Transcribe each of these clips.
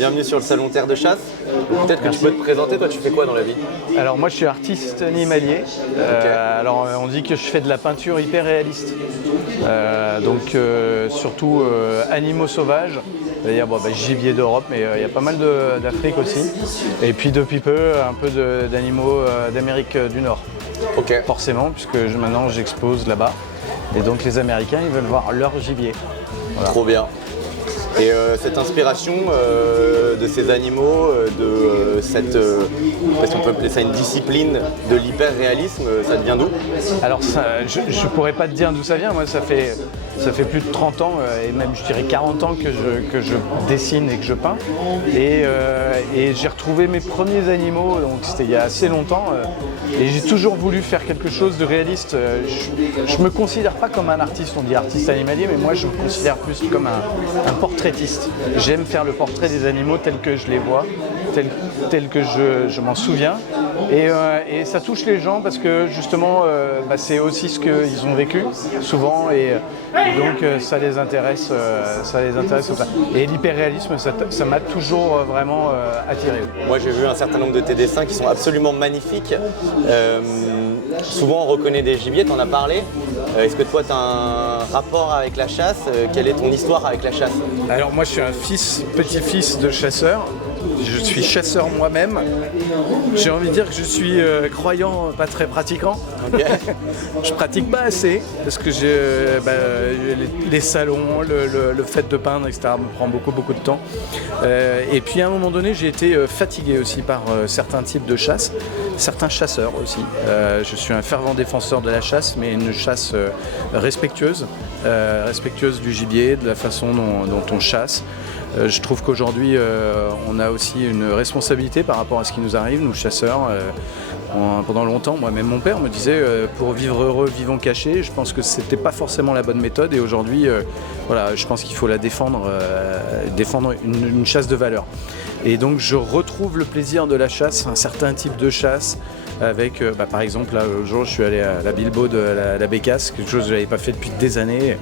bienvenue sur le salon Terre de Chasse. Peut-être que tu peux te présenter, toi tu fais quoi dans la vie? Alors moi je suis artiste animalier. Alors on dit que je fais de la peinture hyper réaliste. Surtout animaux sauvages. C'est-à-dire gibier d'Europe, mais il y a pas mal d'Afrique aussi. Et puis depuis peu, un peu d'animaux d'Amérique du Nord. Ok. Forcément, puisque maintenant j'expose là-bas. Et donc les Américains, ils veulent voir leur gibier. Voilà. Trop bien. Et cette inspiration de ces animaux, parce qu'on peut appeler ça une discipline de l'hyper-réalisme, ça te vient d'où? Alors je ne pourrais pas te dire d'où ça vient. Moi ça fait plus de 30 ans et même je dirais 40 ans que je dessine et que je peins. Et j'ai retrouvé mes premiers animaux, donc c'était il y a assez longtemps. Et j'ai toujours voulu faire quelque chose de réaliste. Je ne me considère pas comme un artiste, on dit artiste animalier, mais moi je me considère plus comme un portraitiste. J'aime faire le portrait des animaux tels que je les vois, tels que je m'en souviens. Et ça touche les gens parce que justement c'est aussi ce qu'ils ont vécu souvent et donc ça les intéresse comme ça. Et l'hyperréalisme, ça m'a toujours vraiment attiré. Moi j'ai vu un certain nombre de tes dessins qui sont absolument magnifiques. Souvent on reconnaît des gibiers, tu en as parlé. Est-ce que toi tu as un rapport avec la chasse? Quelle est ton histoire avec la chasse? Alors moi je suis un petit-fils de chasseur. Je suis chasseur moi-même. J'ai envie de dire que je suis croyant, pas très pratiquant. Okay. Je pratique pas assez parce que les salons, le fait de peindre, etc. me prend beaucoup de temps. Et puis à un moment donné, j'ai été fatigué aussi par certains types de chasse, certains chasseurs aussi. Je suis un fervent défenseur de la chasse, mais une chasse respectueuse du gibier, de la façon dont on chasse. Je trouve qu'aujourd'hui, on a aussi une responsabilité par rapport à ce qui nous arrive, nous chasseurs. Pendant longtemps, moi-même mon père me disait pour vivre heureux, vivons cachés. Je pense que c'était pas forcément la bonne méthode et aujourd'hui, je pense qu'il faut la défendre une chasse de valeur. Et donc je retrouve le plaisir de la chasse, un certain type de chasse. Avec, par exemple, là, l'autre jour, je suis allé à la Bilbao de la Bécasse, quelque chose que je n'avais pas fait depuis des années.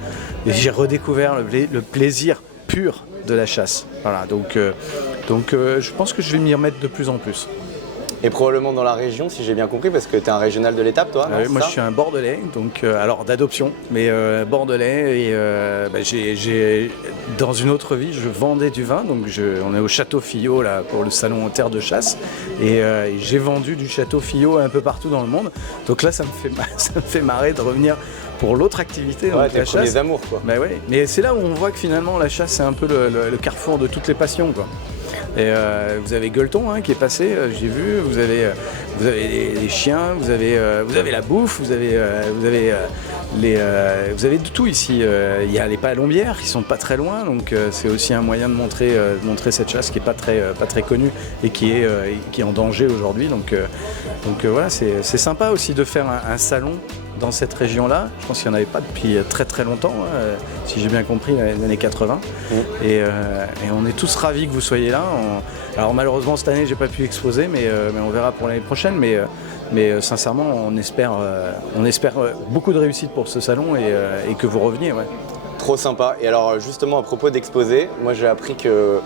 Et j'ai redécouvert le plaisir pur de la chasse. Voilà, donc je pense que je vais m'y remettre de plus en plus. Et probablement dans la région, si j'ai bien compris, parce que tu es un régional de l'étape, toi, non, moi, je suis un Bordelais, donc alors d'adoption, mais Bordelais. Et dans une autre vie, je vendais du vin, donc on est au Château Fillot là pour le salon Terre de Chasse, et j'ai vendu du Château Fillot un peu partout dans le monde. Donc là, ça me fait marrer de revenir pour l'autre activité, donc la chasse. Les amours, quoi. Ouais. Mais c'est là où on voit que finalement la chasse, c'est un peu le carrefour de toutes les passions, quoi. Et vous avez Gueuleton qui est passé, j'ai vu, vous avez les chiens, vous avez la bouffe, vous avez de tout ici. Il y a les palombières qui sont pas très loin, donc c'est aussi un moyen de montrer cette chasse qui est pas très connue et qui est en danger aujourd'hui. Donc voilà, c'est sympa aussi de faire un salon dans cette région-là. Je pense qu'il n'y en avait pas depuis très longtemps, si j'ai bien compris, les années 80. Et on est tous ravis que vous soyez là. Alors malheureusement cette année j'ai pas pu exposer, mais on verra pour l'année prochaine. Mais sincèrement on espère beaucoup de réussite pour ce salon et que vous reveniez. Ouais. Trop sympa. Et alors justement à propos d'exposer, moi j'ai appris que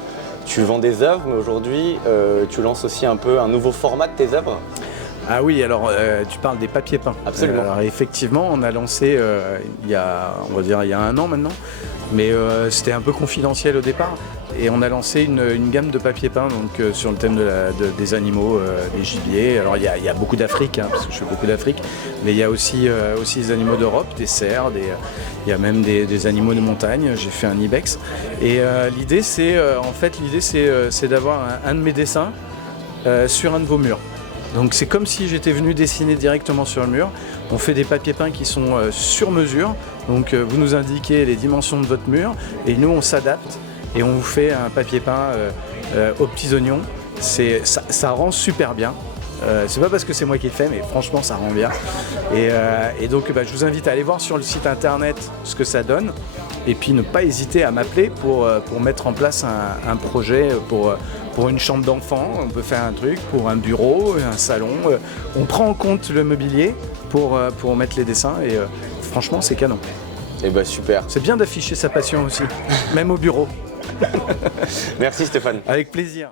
tu vends des œuvres, mais aujourd'hui tu lances aussi un peu un nouveau format de tes œuvres. Ah oui, alors tu parles des papiers peints. Absolument. Alors effectivement, on a lancé il y a 1 an maintenant, mais c'était un peu confidentiel au départ. Et on a lancé une gamme de papiers peints donc, sur le thème des animaux, des gibiers. Alors il y a beaucoup d'Afrique, parce que je fais beaucoup d'Afrique, mais il y a aussi des animaux d'Europe, des cerfs, il y a même des animaux de montagne. J'ai fait un ibex. Et l'idée c'est d'avoir un de mes dessins sur un de vos murs. Donc c'est comme si j'étais venu dessiner directement sur le mur. On fait des papiers peints qui sont sur mesure. Donc vous nous indiquez les dimensions de votre mur et nous on s'adapte et on vous fait un papier peint aux petits oignons. Ça rend super bien. C'est pas parce que c'est moi qui le fais, mais franchement ça rend bien. Et donc je vous invite à aller voir sur le site internet ce que ça donne. Et puis ne pas hésiter à m'appeler pour mettre en place un projet pour une chambre d'enfant. On peut faire un truc pour un bureau, un salon. On prend en compte le mobilier pour mettre les dessins et franchement c'est canon. Et super. C'est bien d'afficher sa passion aussi, même au bureau. Merci Stéphane. Avec plaisir.